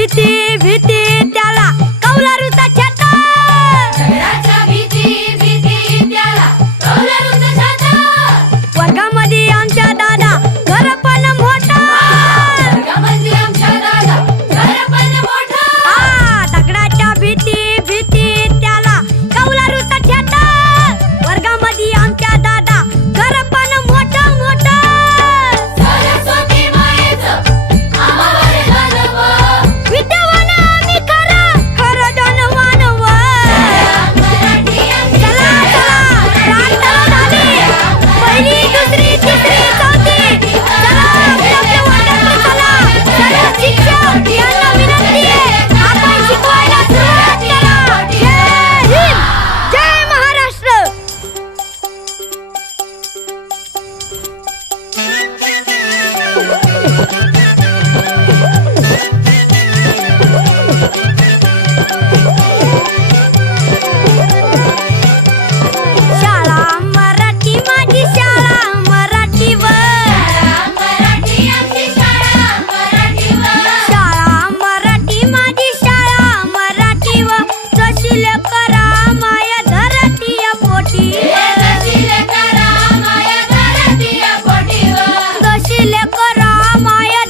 भीती भीती त्याला कौलारूचा छाता. दगडाच्या भीती भीती त्याला कौलारूचा छाता. वर्गामध्ये आमच्या दादा घर पण मोठा. वर्गामध्ये आमच्या दादा घर पण मोठा. दगडाच्या भीती भीती त्याला कौलारूचा छाता. वर्गामध्ये आमच्या दादा घर पण मोठं मोठं. सरस्वती मायेचं आम्हावर दानव. विद्यावान आम्ही खरं खरं धनवान व. मराठी आमची चला चला प्रार्थना झाली. पहिली दुसरी तिसरी चौथी. चला आपल्या वर्गाकडे चला. सर्व शिक्षक यांना विनंती आहे, आपण शिकवायला सुरुवात करा. जय हिंद, जय महाराष्ट्र. शाळा मराठी माझी शाळा मराठीवर. मराठी आमची शाळा मराठीवर. शाळा मराठी माझी शाळा मराठीवर. जशी लेकरा माया धरतीया पोटी. जशी लेकरा माया धरतीया पोटीवर. जशी लेकरा माया